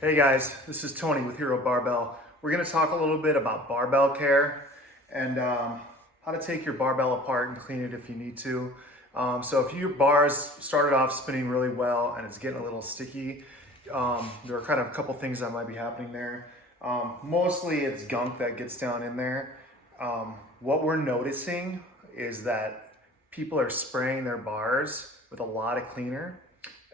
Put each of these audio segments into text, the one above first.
Hey guys, this is Tony with Hero Barbell. We're going to talk a little bit about barbell care and how to take your barbell apart and clean it if you need to. So if your bars started off spinning really well and it's getting a little sticky, there are kind of a couple things that might be happening there. Mostly it's gunk that gets down in there. What we're noticing is that people are spraying their bars with a lot of cleaner.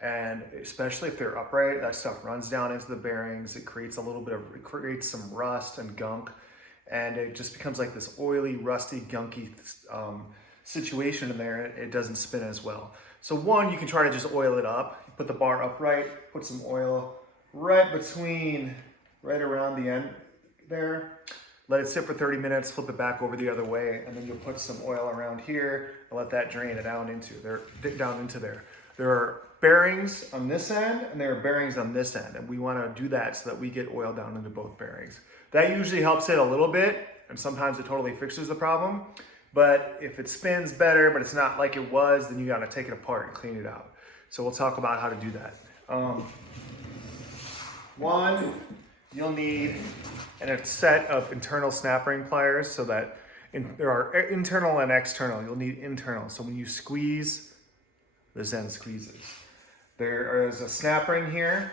And especially if they're upright, that stuff runs down into the bearings. It creates it creates some rust and gunk, and it just becomes like this oily, rusty, gunky situation in there. It doesn't spin as well. So one, you can try to just oil it up. You put the bar upright, put some oil right around the end there. Let it sit for 30 minutes, flip it back over the other way, and then you'll put some oil around here and let that drain it down into there. There are bearings on this end and there are bearings on this end, and we want to do that so that we get oil down into both bearings. That usually helps it a little bit, and sometimes it totally fixes the problem. But if it spins better, but it's not like it was, then you got to take it apart and clean it out. So we'll talk about how to do that. One, you'll need a set of internal snap ring pliers so that there are internal and external. You'll need internal. So when you squeeze, this end squeezes. There is a snap ring here,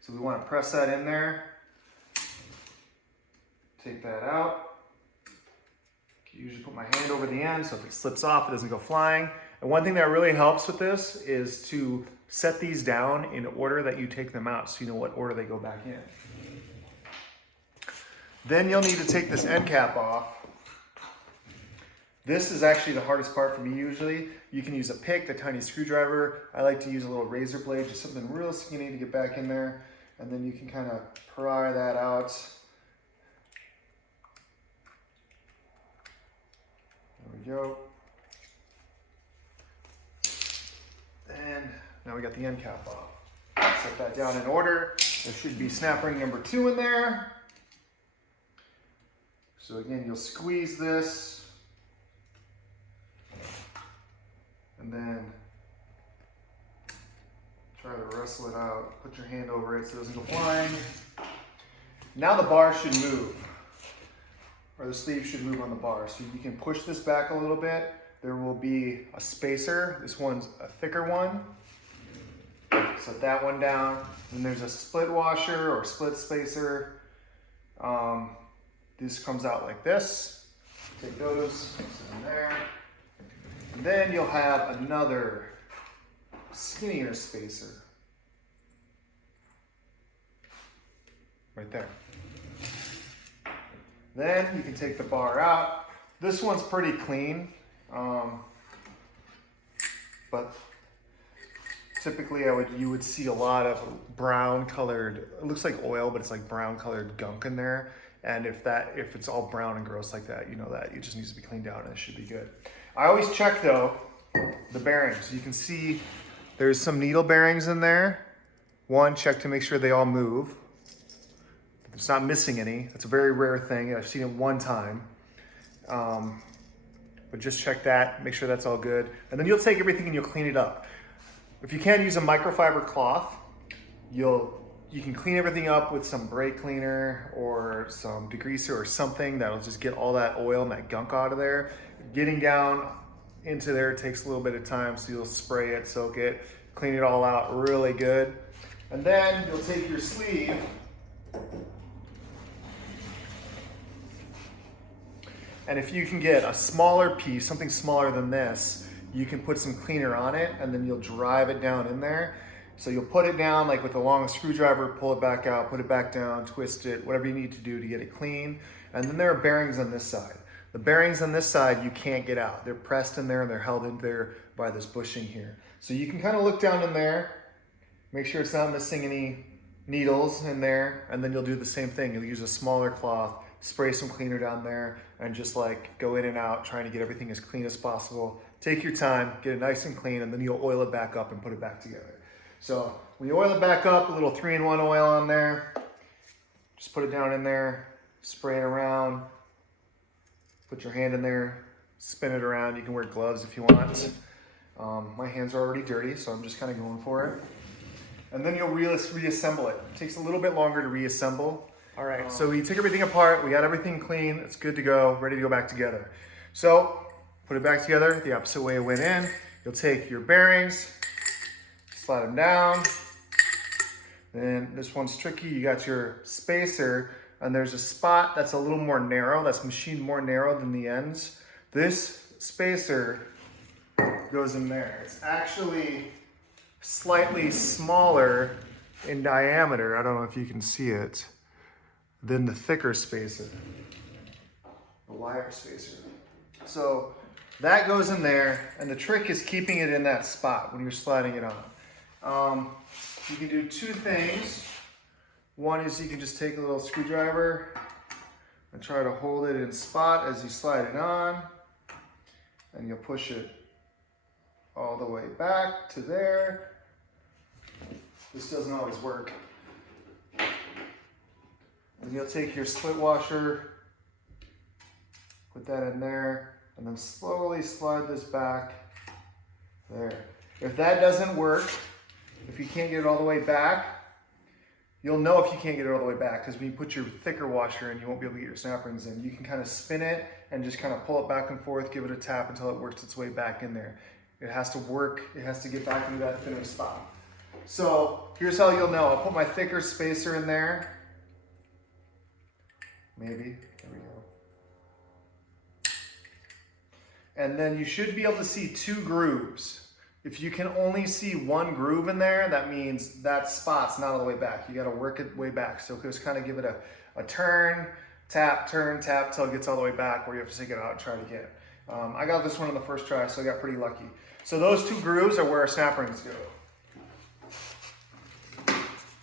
so we want to press that in there. Take that out. I usually put my hand over the end so if it slips off, it doesn't go flying. And one thing that really helps with this is to set these down in order that you take them out so you know what order they go back in. Then you'll need to take this end cap off. This is actually the hardest part for me usually. You can use a pick, a tiny screwdriver. I like to use a little razor blade, just something real skinny to get back in there. And then you can kind of pry that out. There we go. And now we got the end cap off. Set that down in order. There should be snap ring number 2 in there. So again, you'll squeeze this. And then try to wrestle it out. Put your hand over it so it doesn't go flying. Now the bar should move, or the sleeve should move on the bar. So you can push this back a little bit. There will be a spacer. This one's a thicker one. Set that one down. Then there's a split washer or split spacer. This comes out like this. Take those, put them in there. And then you'll have another skinnier spacer right there. Then you can take the bar out. This one's pretty clean, but typically you would see a lot of brown colored, it looks like oil, but it's like brown colored gunk in there. And if it's all brown and gross like that, you know that it just needs to be cleaned out and it should be good. I always check though, the bearings. You can see there's some needle bearings in there. One, check to make sure they all move. It's not missing any. It's a very rare thing. I've seen it one time. But just check that, make sure that's all good. And then you'll take everything and you'll clean it up. If you can't use a microfiber cloth, you can clean everything up with some brake cleaner or some degreaser or something that'll just get all that oil and that gunk out of there. Getting down into there takes a little bit of time, so you'll spray it, soak it, clean it all out really good. And then you'll take your sleeve and if you can get a smaller piece, something smaller than this, you can put some cleaner on it and then you'll drive it down in there. So you'll put it down like with a long screwdriver, pull it back out, put it back down, twist it, whatever you need to do to get it clean. And then there are bearings on this side. The bearings on this side you can't get out. They're pressed in there and they're held in there by this bushing here. So you can kind of look down in there, make sure it's not missing any needles in there, and then you'll do the same thing. You'll use a smaller cloth, spray some cleaner down there, and just like go in and out, trying to get everything as clean as possible. Take your time, get it nice and clean, and then you'll oil it back up and put it back together. So when you oil it back up, a little 3-in-1 oil on there, just put it down in there, spray it around, put your hand in there, spin it around. You can wear gloves if you want. My hands are already dirty, so I'm just kind of going for it. and then you'll reassemble it. It takes a little bit longer to reassemble. All right, so we took everything apart, we got everything clean, it's good to go, ready to go back together. So, put it back together the opposite way it went in. You'll take your bearings, slide them down. Then this one's tricky, you got your spacer, and there's a spot that's a little more narrow, that's machined more narrow than the ends. This spacer goes in there. It's actually slightly smaller in diameter, I don't know if you can see it, than the thicker spacer, the wire spacer. So that goes in there, and the trick is keeping it in that spot when you're sliding it on. You can do two things. One is you can just take a little screwdriver and try to hold it in spot as you slide it on, and you'll push it all the way back to there. This doesn't always work. Then you'll take your split washer, put that in there, and then slowly slide this back there. If that doesn't work, if you can't get it all the way back, you'll know if you can't get it all the way back, because when you put your thicker washer in, you won't be able to get your snap rings in. You can kind of spin it and just kind of pull it back and forth, give it a tap until it works its way back in there. It has to work, it has to get back into that thinner spot. So here's how you'll know. I'll put my thicker spacer in there. Maybe, there we go. And then you should be able to see two grooves. If you can only see one groove in there, that means that spot's not all the way back. You gotta work it way back. So just kind of give it a turn, tap, till it gets all the way back, where you have to take it out and try it again. I got this one on the first try, so I got pretty lucky. So those two grooves are where our snap rings go.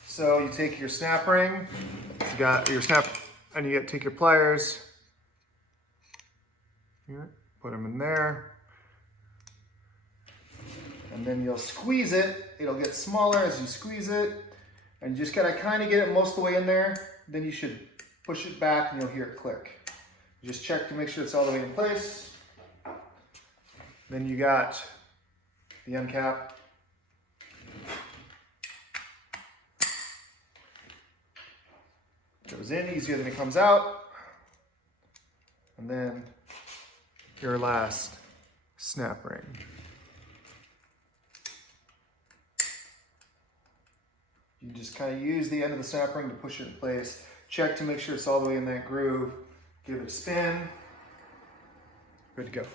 So you take your snap ring, you got your snap, and you take your pliers, here, put them in there, and then you'll squeeze it. It'll get smaller as you squeeze it, and you just gotta kind of get it most of the way in there. Then you should push it back and you'll hear it click. Just check to make sure it's all the way in place. Then you got the end cap. Goes in easier than it comes out. And then your last snap ring. You just kind of use the end of the snap ring to push it in place. Check to make sure it's all the way in that groove. Give it a spin. Good to go.